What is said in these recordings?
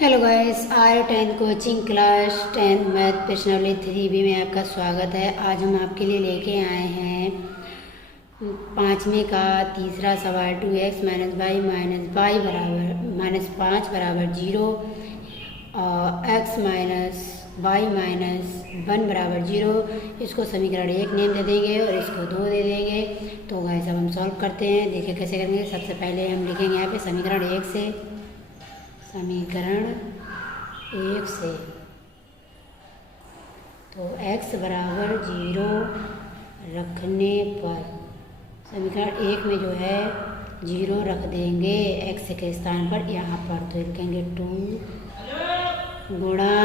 Hello guys, R 10 coaching class 10 math प्रश्नावली 3B में आपका स्वागत है। आज हम आपके लिए लेके आए हैं पाँचवें का तीसरा सवाल 2x माइनस वाई बराबर -5 बराबर 0 और x माइनस वाई माइनस 1 बराबर 0। इसको समीकरण 1 नेम दे देंगे और इसको 2 दे देंगे। तो गाइस अब हम सॉल्व करते हैं। देखिए कैसे करेंगे। सबसे पहले हम लिखेंगे यहाँ पे समीकरण 1 से तो x बराबर 0 रखने पर समीकरण 1 में जो है 0 रख देंगे x के स्थान पर। यहाँ पर तो लिखेंगे 2 गुणा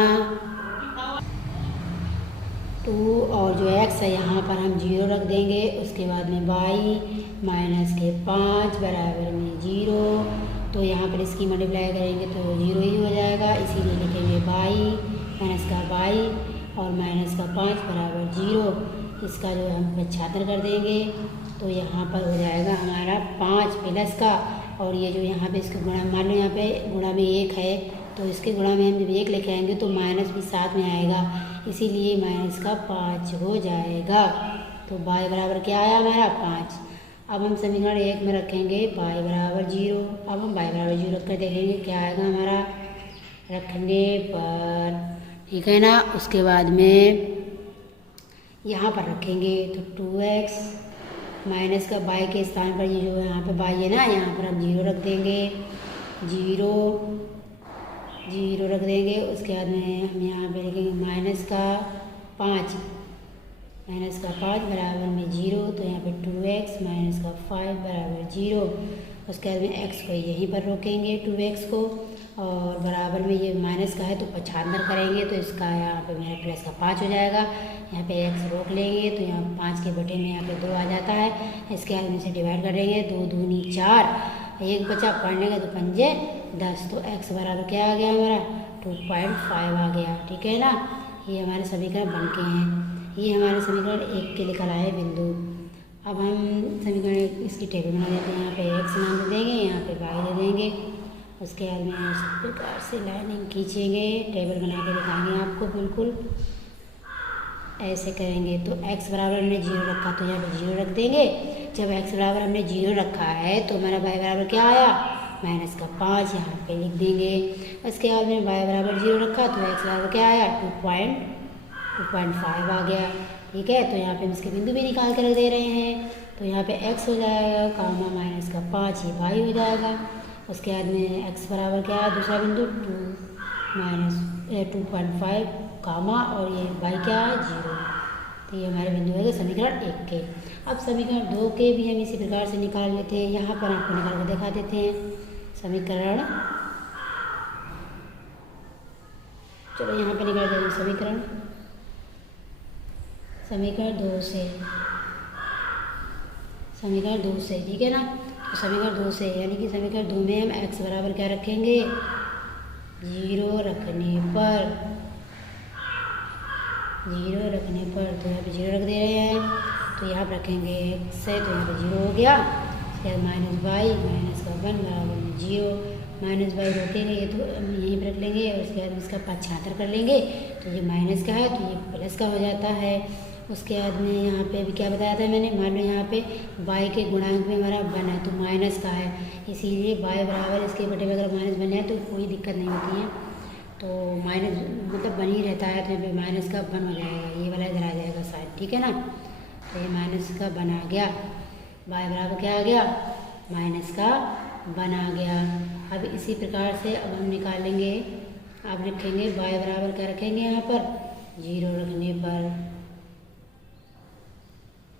2 और जो x है यहाँ पर हम 0 रख देंगे। उसके बाद में y माइनस के 5 बराबर में 0। तो यहाँ पर इसकी मल्टीप्लाई करेंगे तो 0 ही हो जाएगा, इसीलिए लिखेंगे y माइनस का y और माइनस का 5 बराबर 0। इसका जो हम पच्छातर कर देंगे तो यहाँ पर हो जाएगा हमारा 5 प्लस का, और ये जो यहाँ पे इसके गुणा, मान लो यहाँ पे गुणा में 1 है तो इसके गुणा में हम जब 1 लेके आएंगे तो माइनस भी साथ में आएगा, इसीलिए माइनस का 5 हो जाएगा। तो y बराबर क्या आया हमारा 5। अब हम समीकरण 1 में रखेंगे y बराबर 0। अब हम y बराबर 0 रख कर देखेंगे क्या आएगा हमारा रखने पर, ठीक है ना। उसके बाद में यहाँ पर रखेंगे तो 2x माइनस का y के स्थान पर ये जो यहाँ पे y है ना, यहाँ पर हम 0 रख देंगे, 0 रख देंगे। उसके बाद में हम यहाँ पे लिखेंगे माइनस का 5 बराबर में 0। तो यहाँ पे 2x माइनस का 5 बराबर 0। उसके बाद में x को यहीं पर रोकेंगे 2x को, और बराबर में ये माइनस का है तो 95 करेंगे तो इसका यहाँ पे मेरा प्लस का 5 हो जाएगा। यहाँ पे x रोक लेंगे तो यहाँ 5 के बटे में यहाँ पे 2 आ जाता है। इसके बाद में से डिवाइड कर देंगे, 2 दूनी 4, 1 बचा, पढ़ने का तो 5 10। तो x बराबर क्या आ गया हमारा 2.5 आ गया, ठीक है ना। ये हमारे समीकरण बन के हैं। ये हमारे समीकरण 1 के निकल आए बिंदु। अब हम समीकरण इसकी टेबल बना देते हैं। यहाँ पे x नाम दे देंगे, यहाँ पे y दे देंगे। उसके बाद में इस प्रकार से लाइनिंग खींचेंगे, टेबल बना के दिखाएंगे आपको, बिल्कुल ऐसे करेंगे। तो x बराबर हमने 0 रखा तो यहाँ पे 0 रख देंगे। जब x बराबर हमने 0 रखा है तो हमारा y बराबर क्या आया माइनस का 5, यहाँ पे लिख देंगे। उसके बाद में y बराबर 0 रखा तो x बराबर क्या आया 2.5 आ गया, ठीक है। तो यहाँ पे हम इसके बिंदु भी निकाल कर रख दे रहे हैं। तो यहाँ पे x हो जाएगा कामा माइनस का 5, ये y हो जाएगा। उसके बाद में x बराबर क्या है दूसरा बिंदु 2.5 कामा, और ये y क्या है 0। तो ये हमारे बिंदु है समीकरण 1 के। अब समीकरण 2 के भी हम इसी प्रकार से निकाल लेते हैं। यहाँ पर आपको निकाल कर दिखा देते हैं समीकरण। चलो यहाँ पे निकाल देंगे समीकरण 2 से, ठीक है ना। तो समीकरण 2 से यानी कि समीकरण 2 में हम x बराबर क्या रखेंगे 0 रखने पर, तो यहाँ पे 0 रख दे रहे हैं। तो यहाँ पर रखेंगे x है तो यहाँ पे 0 हो गया। उसके बाद माइनस वाई माइनस का 1 बराबर में 0। माइनस वाई रोकेंगे ये तो यहीं पर रख लेंगे, और उसके बाद इसका 75 कर लेंगे। तो ये माइनस का है तो ये प्लस का हो जाता है। उसके बाद में यहाँ पे अभी क्या बताया था मैंने, मान लो यहाँ पे y के गुणांक में हमारा 1 है तो माइनस का है, इसीलिए y बराबर इसके बटे में अगर माइनस 1 है तो कोई दिक्कत नहीं होती है। तो माइनस मतलब 1 ही रहता है तो यहाँ पे माइनस का 1 हो जाएगा, ये वाला इधर आ जाएगा साइड, ठीक है ना। तो ये माइनस का 1 आ गया, y बराबर क्या आ गया माइनस का 1 आ गया। अब इसी प्रकार से अब हम निकालेंगे। अब रखेंगे y बराबर क्या रखेंगे यहाँ पर 0 रखने पर,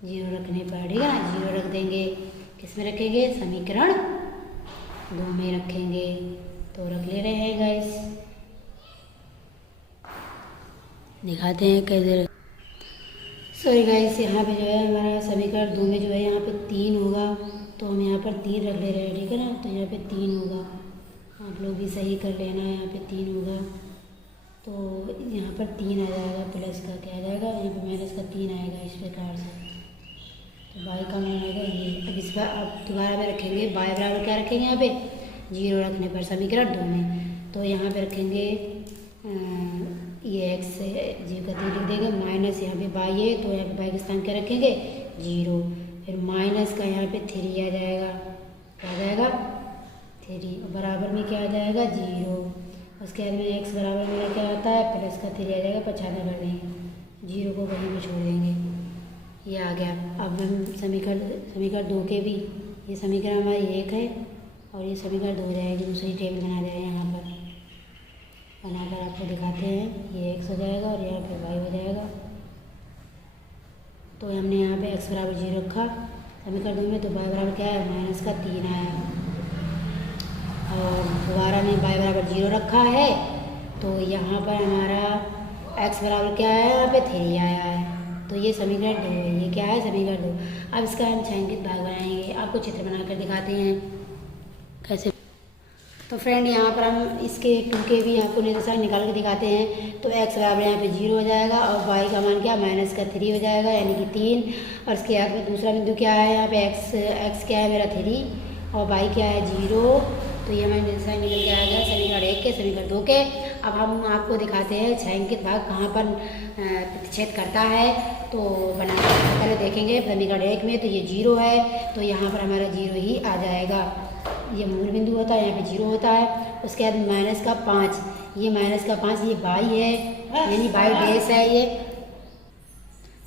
ठीक है ना। 0 रख देंगे, किस में रखेंगे समीकरण 2 में रखेंगे। तो रख ले रहे हैं गाइस, दिखाते हैं कैसे। सॉरी गाइस, यहाँ पे जो है हमारा समीकरण 2 में जो है यहाँ पे 3 होगा, तो हम यहाँ पर 3 रख ले रहे हैं, ठीक है ना। तो यहाँ पे 3 होगा, आप लोग भी सही कर लेना। यहाँ पे 3 होगा तो यहाँ पर 3 आ जाएगा, प्लस का क्या आ जाएगा यहाँ पे माइनस का 3 आएगा, इस प्रकार से। तो y का मान आएगा ये। अब इस बार अब दोबारा में रखेंगे y बराबर क्या रखेंगे यहाँ पे जीरो रखने पर समीकरण 2 में। तो यहाँ पे रखेंगे ये x जीरो का 3 लिख देंगे, माइनस यहाँ पे y है तो यहाँ पे y के स्थान क्या रखेंगे 0, फिर माइनस का यहाँ पे 3 आ जाएगा, क्या आ जाएगा 3, और बराबर में क्या आ जाएगा 0। उसके बाद में x बराबर मेरा क्या आता है प्लस का 3 आ जाएगा, 95 कर देंगे, 0 को वहीं में छोड़ देंगे, ये आ गया। अब हम समीकरण 2 के भी, ये समीकरण हमारी 1 है और ये समीकरण 2 हो जाएगी, दूसरी टेबल बना दें यहाँ पर, बनाकर आपको दिखाते हैं। ये x हो जाएगा और यहाँ पे y हो जाएगा। तो हमने यहाँ पे x बराबर 0 रखा समीकरण 2 में, तो y बराबर क्या है माइनस का 3 आया, और दोबारा ने y बराबर 0 रखा है तो यहाँ पर हमारा x बराबर क्या है यहाँ पे 3 आया है। तो ये समीकरण 2 है, ये क्या है समीकरण 2। अब इसका हम छायांकित भाग बनाएंगे, आपको चित्र बनाकर दिखाते हैं कैसे। तो फ्रेंड यहाँ पर हम इसके 2 के भी आपको निर्देशांक निकाल के दिखाते हैं। तो x बराबर यहाँ पे 0 हो जाएगा और y का मान क्या माइनस का 3 हो जाएगा, यानी कि 3। और इसके बाद में दूसरा बिंदु क्या है यहाँ पे x क्या है मेरा 3 और y क्या है 0। तो ये हमारे निर्देशांक निकल के आ गया समीकरण 1 के समीकरण 2 के। अब हम आपको दिखाते हैं छायांकित भाग कहाँ पर प्रतिच्छेद करता है, तो बनाकर पहले देखेंगे समीकरण 1 में। तो ये 0 है तो यहाँ पर हमारा 0 ही आ जाएगा, ये मूल बिंदु होता है, यहाँ पे 0 होता है। उसके बाद माइनस का 5, ये माइनस का 5 ये y है, यानी y डैश है ये।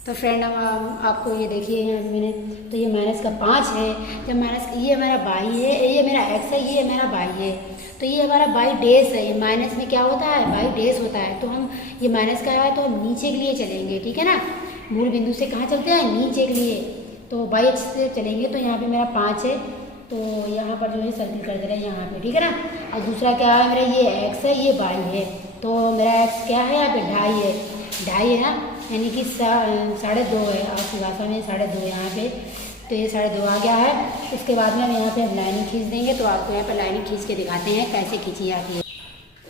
तो फ्रेंड हम आपको ये देखिए यहाँ मैंने, तो ये माइनस का 5 है, जब माइनस ये हमारा y है, ये मेरा x है, ये मेरा y है, तो ये हमारा y डैश है। ये माइनस में क्या होता है y डैश होता है, तो हम ये माइनस का है तो हम नीचे के लिए चलेंगे, ठीक है ना, मूल बिंदु से कहाँ चलते हैं नीचे के लिए, तो y अक्ष से चलेंगे। तो यहाँ पे मेरा 5 है तो यहाँ पर जो है सर्किल कर दे रहे हैं यहाँ पे, ठीक है ना। और दूसरा क्या है मेरा ये x है, ये y है, तो मेरा x क्या है यहाँ पे 2.5 है, 2.5 है ना, यानी कि 2.5 है, आपकी भाषा में 2.5 यहाँ पे, तो ये 2.5 आ गया है। उसके बाद में हम यहाँ पे लाइनिंग खींच देंगे, तो आपको यहाँ पे लाइनिंग खींच के दिखाते हैं कैसे खींची जाती है।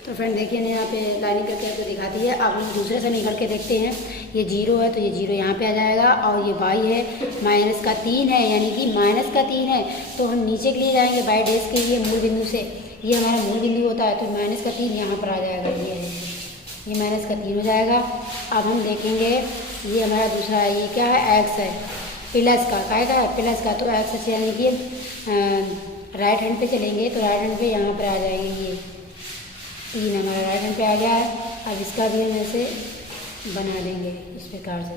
तो फ्रेंड देखिए ना यहाँ पे लाइनिंग करके आपको दिखाती है। अब हम दूसरे से निकल के देखते हैं, ये 0 है तो ये 0 यहाँ पे आ जाएगा, और ये y है माइनस का 3 है, यानी कि माइनस का 3 है, तो हम नीचे के लिए जाएंगे y डैश के लिए मूल बिंदु से, ये हमारा मूल बिंदु होता है, तो माइनस का 3 यहाँ पर आ जाएगा, ये माइनस का 3 हो जाएगा। अब हम देखेंगे ये हमारा दूसरा है, ये क्या है x है प्लस का, क्या है प्लस का, तो x अच्छे यानी कि राइट हैंड पे चलेंगे, तो राइट हैंड पे यहाँ पर आ जाएंगे, ये 3 हमारा राइट हैंड पे आ गया है। अब इसका भी हम ऐसे बना देंगे इस प्रकार से,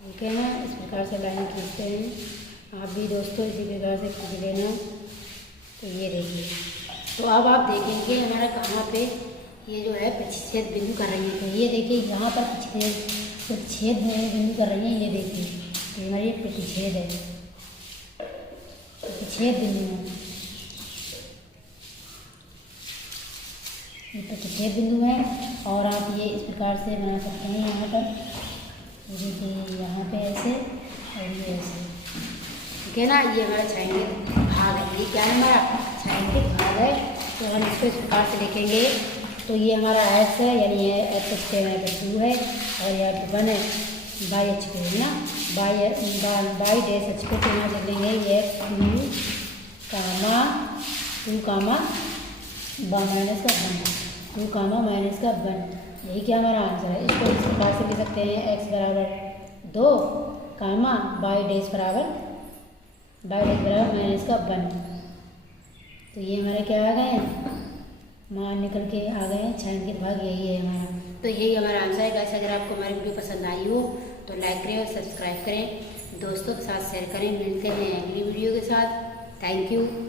ठीक है ना, इस प्रकार से लाइन खींचते हैं। आप भी दोस्तों इसी प्रकार से खींच लेना। तो ये देखिए, तो अब आप देखेंगे हमारा कहाँ पे ये जो है प्रतिच्छेद बिंदु कर रही है, तो ये देखिए यहाँ पर प्रतिच्छेद बिंदु कर रही है, ये देखिए तो हमारी प्रतिच्छेद है, प्रतिच्छेद बिंदु है, ये प्रतिच्छेद बिंदु है। और आप ये इस प्रकार से बना सकते हैं, यहाँ पर देखिए यहाँ पे ऐसे और ये ऐसे, ठीक है ना। ये हमारा छायांकित भाग है, ये क्या है हमारा छायांकित भाग है। तो हम इसको इस प्रकार से देखेंगे, तो ये हमारा x है, यानी ये x अक्ष पे 2 है और यहाँ पे 1 है, y अक्ष पे है ना, y डैश अक्ष पे यहाँ चलेंगे, ये 2 कामा माइनस का 1, 2 कामा माइनस का 1, यही क्या हमारा आंसर है। इसको इस प्रकार से लिख सकते हैं x बराबर 2 कामा y डैश बराबर माइनस का 1। तो ये हमारे क्या आ गए मान निकल के आ गए हैं, छायांकित भाग यही है हमारा। तो यही हमारा आंसर है। गाइस अगर आपको हमारी वीडियो पसंद आई हो तो लाइक करें और सब्सक्राइब करें, दोस्तों के साथ शेयर करें। मिलते हैं अगली वीडियो के साथ। Thank you.